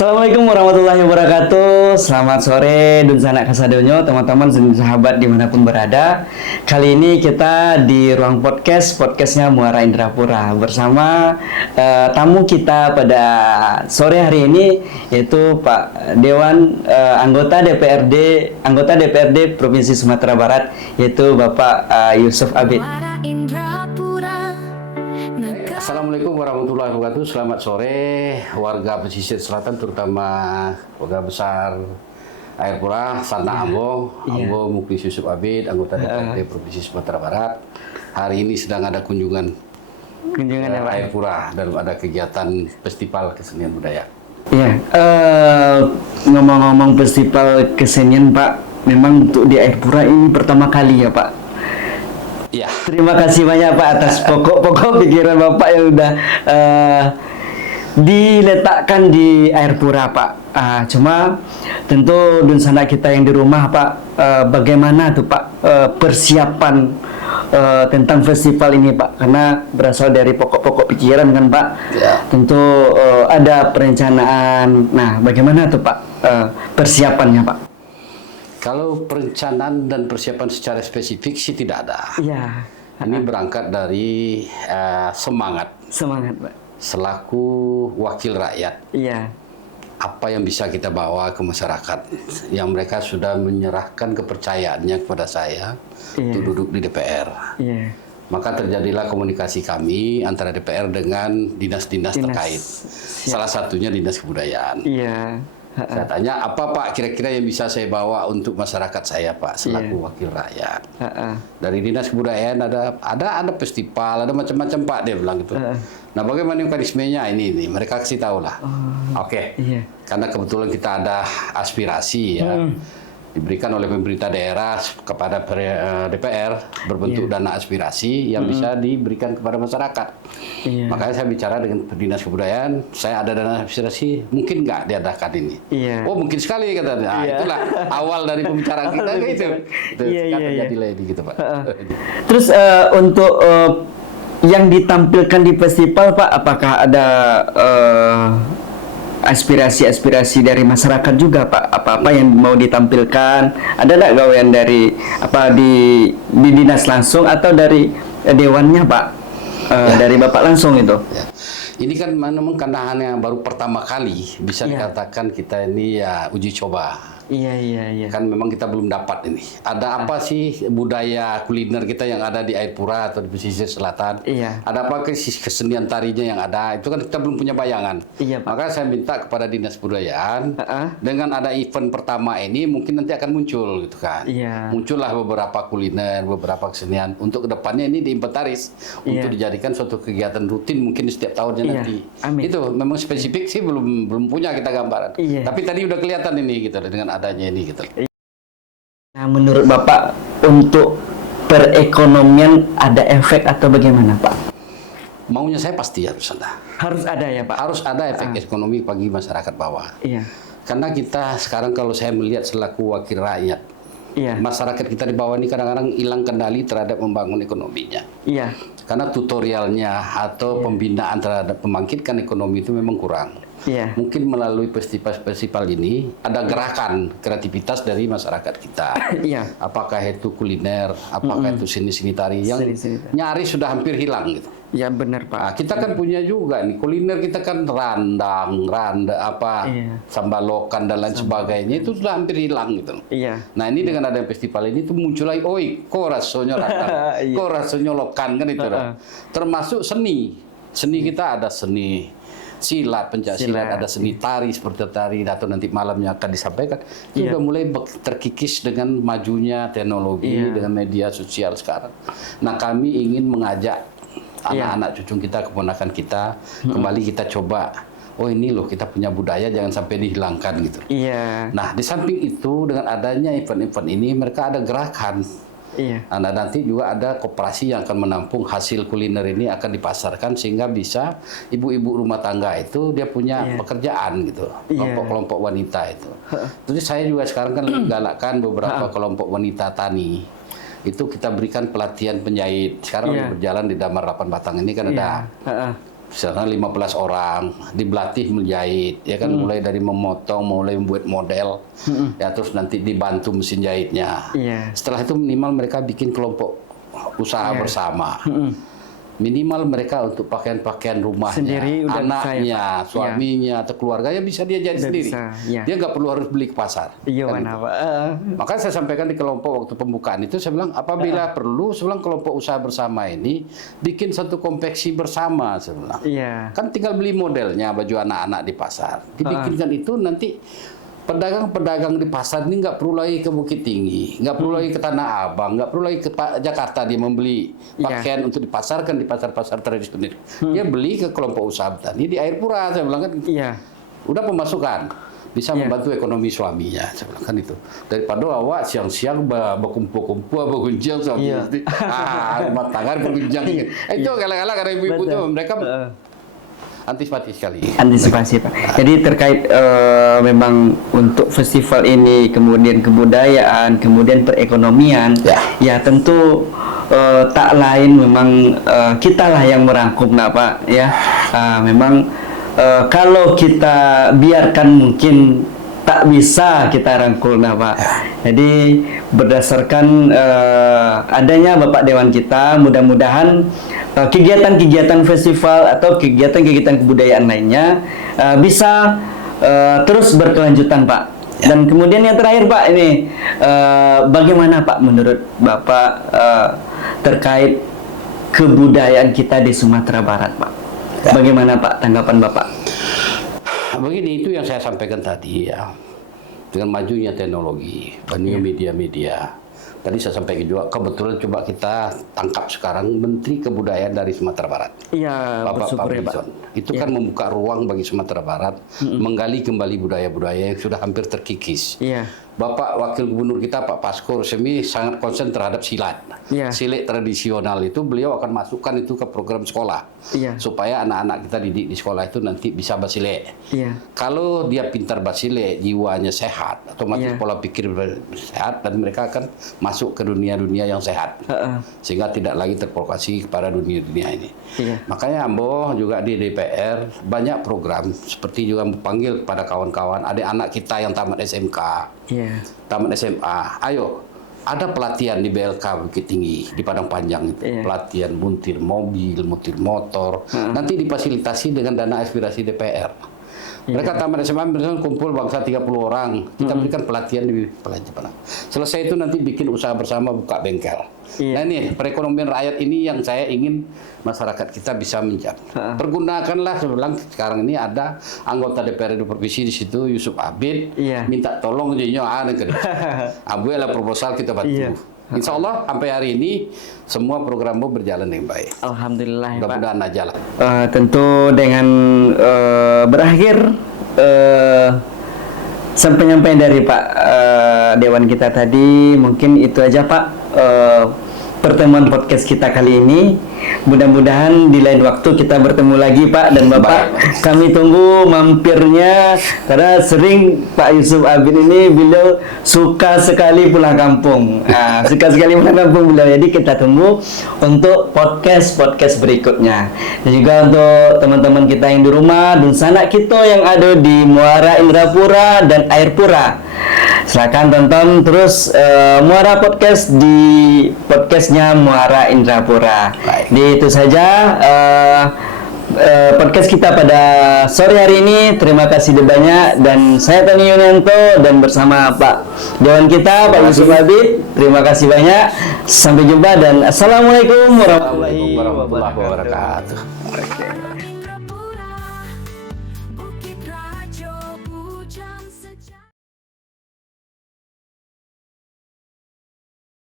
Assalamualaikum warahmatullahi wabarakatuh. Selamat sore Dunsana Kasadonyo, teman-teman dan sahabat dimanapun berada. Kali ini kita di ruang podcastnya Muara Indrapura bersama tamu kita pada sore hari ini, yaitu Pak Dewan anggota DPRD Provinsi Sumatera Barat, yaitu Bapak Yusuf Abid. Assalamualaikum warahmatullahi wabarakatuh. Selamat sore warga pesisir selatan, terutama warga besar Air Pura, Sana Ambo Muklis Yusuf Abid, anggota DPRD Provinsi Sumatera Barat. Hari ini sedang ada kunjungan Air Pura dan ada kegiatan festival kesenian budaya. Iya, ngomong-ngomong festival kesenian Pak, memang untuk di Air Pura ini pertama kali ya Pak. Ya. Terima kasih banyak Pak atas pokok-pokok pikiran Bapak yang udah diletakkan di Air Pura Pak. Cuma tentu Dunsana kita yang di rumah Pak, bagaimana tuh Pak persiapan tentang festival ini Pak? Karena berasal dari pokok-pokok pikiran kan Pak. Ya. Tentu ada perencanaan. Nah, bagaimana tuh Pak persiapannya Pak? Kalau perencanaan dan persiapan secara spesifik sih tidak ada. Iya. Ini berangkat dari semangat. Semangat, Pak. Selaku wakil rakyat. Iya. Apa yang bisa kita bawa ke masyarakat yang mereka sudah menyerahkan kepercayaannya kepada saya untuk duduk di DPR. Iya. Maka terjadilah komunikasi kami antara DPR dengan dinas-dinas terkait. Salah satunya Dinas Kebudayaan. Iya. Saya tanya, apa Pak kira-kira yang bisa saya bawa untuk masyarakat saya Pak selaku wakil rakyat. Dari Dinas Kebudayaan ada festival, ada macam-macam Pak, dia bilang gitu. Nah, bagaimana mekanismenya ini mereka kasih tahu lah. Oke. Karena kebetulan kita ada aspirasi ya. Diberikan oleh pemerintah daerah kepada DPR berbentuk dana aspirasi yang bisa diberikan kepada masyarakat. Makanya saya bicara dengan Dinas Kebudayaan, saya ada dana aspirasi, mungkin nggak diadakan ini? Oh mungkin sekali katanya. Nah, itulah awal dari pembicaraan kita gitu. Terjadilah ini gitu Pak. Terus untuk yang ditampilkan di festival Pak, apakah ada aspirasi-aspirasi dari masyarakat juga Pak? Apa-apa yang mau ditampilkan? Ada nggak gawean dari apa di dinas langsung atau dari dewannya Pak? Dari Bapak langsung itu? Ya. Ini kan memang karena yang baru pertama kali bisa dikatakan kita ini ya uji coba. Iya. Kan memang kita belum dapat ini. Ada apa sih budaya kuliner kita yang ada di Air Pura atau di pesisir selatan? Iya. Ada apa kesenian tarinya yang ada? Itu kan kita belum punya bayangan. Iya, Pak. Maka saya minta kepada Dinas Kebudayaan dengan ada event pertama ini mungkin nanti akan muncul gitu kan. Iya. Muncullah beberapa kuliner, beberapa kesenian untuk kedepannya ini diinventaris untuk dijadikan suatu kegiatan rutin mungkin di setiap tahunnya nanti. Amin. Itu memang spesifik sih belum punya kita gambaran. Tapi tadi udah kelihatan ini gitu dengan adanya ini gitu. Nah, menurut Bapak untuk perekonomian ada efek atau bagaimana Pak? Maunya saya pasti harus ada. Harus ada ya Pak? Harus ada efek ekonomi bagi masyarakat bawah. Iya. Karena kita sekarang kalau saya melihat selaku wakil rakyat, masyarakat kita di bawah ini kadang-kadang hilang kendali terhadap membangun ekonominya. Iya. Karena tutorialnya atau pembinaan terhadap membangkitkan ekonomi itu memang kurang. Mungkin melalui festival-festival ini ada gerakan kreativitas dari masyarakat kita. Apakah itu kuliner, apakah itu seni-seni tari yang nyaris sudah hampir hilang gitu. Ya benar Pak. Nah, kita kan punya juga nih kuliner, kita kan randang, sambalokan dan lain sebagainya itu sudah hampir hilang gitu. Nah, ini dengan ada festival ini tuh muncul lagi, kok rasanya randang, kok rasanya lokan kan itu. Termasuk seni. Seni kita ada seni silat, pencak silat, ada seni tari seperti tari atau nanti malamnya akan disampaikan. Itu sudah mulai terkikis dengan majunya teknologi dengan media sosial sekarang. Nah, kami ingin mengajak anak-anak cucu kita, keponakan kita, kembali kita coba. Oh ini loh kita punya budaya, jangan sampai dihilangkan gitu. Nah di samping itu dengan adanya event-event ini mereka ada gerakan. Nah, nanti juga ada koperasi yang akan menampung hasil kuliner ini akan dipasarkan sehingga bisa ibu-ibu rumah tangga itu dia punya pekerjaan gitu, kelompok-kelompok wanita itu. Terus saya juga sekarang kan galakkan beberapa kelompok wanita tani. Itu kita berikan pelatihan penjahit. Sekarang berjalan di Damar 8 Batang ini kan ada. misalnya 15 orang dilatih menjahit, ya kan, mulai dari memotong, mulai membuat model, ya terus nanti dibantu mesin jahitnya. Setelah itu minimal mereka bikin kelompok usaha bersama. Minimal mereka untuk pakaian-pakaian rumahnya, sendiri, anaknya, suaminya, atau keluarganya bisa dia jahit sendiri. Dia nggak perlu harus beli ke pasar. Kan Makanya saya sampaikan di kelompok waktu pembukaan itu, saya bilang apabila perlu, saya bilang kelompok usaha bersama ini bikin satu konveksi bersama, saya bilang. Kan tinggal beli modelnya baju anak-anak di pasar, dibikinkan itu nanti. Pedagang-pedagang di pasar ini nggak perlu lagi ke Bukit Tinggi, nggak perlu lagi ke Tanah Abang, nggak perlu lagi ke Jakarta dia membeli pakaian untuk dipasarkan di pasar-pasar tradisional. Dia beli ke kelompok usaha tani di Air Pura, saya bilang kan. Udah pemasukan, bisa membantu ekonomi suaminya, saya bilang kan itu. Daripada awak siang-siang berkumpul-kumpul, bergunjing suami istri, rumah tangga bergunjing. Itu kala-kala karena ibu-ibu tuh mereka antisipasi Pak. Jadi terkait memang untuk festival ini, kemudian kebudayaan, kemudian perekonomian, ya tentu tak lain memang kita lah yang merangkum Pak ya. Memang kalau kita biarkan mungkin tak bisa kita rangkul Pak. Jadi berdasarkan adanya Bapak Dewan kita, mudah-mudahan kegiatan-kegiatan festival atau kegiatan-kegiatan kebudayaan lainnya bisa terus berkelanjutan Pak. Dan kemudian yang terakhir Pak, ini bagaimana Pak menurut Bapak terkait kebudayaan kita di Sumatera Barat Pak? Bagaimana Pak tanggapan Bapak? Begini, itu yang saya sampaikan tadi ya. Dengan majunya teknologi, banyak media-media. Tadi saya sampaikan juga, kebetulan coba kita tangkap sekarang Menteri Kebudayaan dari Sumatera Barat. Bapak Fadlizon. Itu kan membuka ruang bagi Sumatera Barat menggali kembali budaya-budaya yang sudah hampir terkikis. Bapak Wakil Gubernur kita Pak Pasko Rusemi sangat konsen terhadap silat. Silat tradisional itu beliau akan masukkan itu ke program sekolah. Supaya anak-anak kita didik di sekolah itu nanti bisa basilet. Kalau dia pintar basilet, jiwanya sehat, otomatis pola pikir sehat dan mereka akan masuk ke dunia-dunia yang sehat. Sehingga tidak lagi terprovokasi kepada dunia-dunia ini. Makanya Ambo juga di DPR banyak program seperti juga memanggil kepada kawan-kawan, adik-anak kita yang tamat SMK. Tamat SMA, ayo ada pelatihan di BLK Bukit Tinggi di Padang Panjang itu, pelatihan montir mobil, montir motor, nanti difasilitasi dengan dana aspirasi DPR. Mereka tamat SMA misalnya kumpul bangsa 30 orang, kita berikan pelatihan di Padang. Selesai itu nanti bikin usaha bersama, buka bengkel. Nah ini perekonomian rakyat ini yang saya ingin masyarakat kita bisa menjaga. Pergunakanlah, saya bilang sekarang ini ada anggota DPRD Provinsi di situ, Yusuf Abid, minta tolong jenyoan ke Abu lah proposal kita bantu. Insya Allah sampai hari ini semua programmu berjalan dengan baik. Alhamdulillah Pak. Mudah-mudahan aja lah. Tentu dengan berakhir penyampaian dari Pak Dewan kita tadi, mungkin itu aja Pak pertemuan podcast kita kali ini. Mudah-mudahan di lain waktu kita bertemu lagi Pak dan Bapak. Kami tunggu mampirnya karena sering Pak Yusuf Abid ini beliau suka sekali pulang kampung. Suka sekali pulang kampung beliau. Jadi kita tunggu untuk podcast berikutnya. Dan juga untuk teman-teman kita yang di rumah dan sanak kita yang ada di Muara Indrapura dan Air Pura. Silakan tonton terus Muara Podcast di podcastnya Muara Indrapura. Itu saja podcast kita pada sore hari ini. Terima kasih banyak dan saya Tony Yunanto dan bersama Pak Dewan kita Pak Yusuf Abid. Terima kasih banyak. Sampai jumpa dan assalamualaikum warahmatullahi wabarakatuh.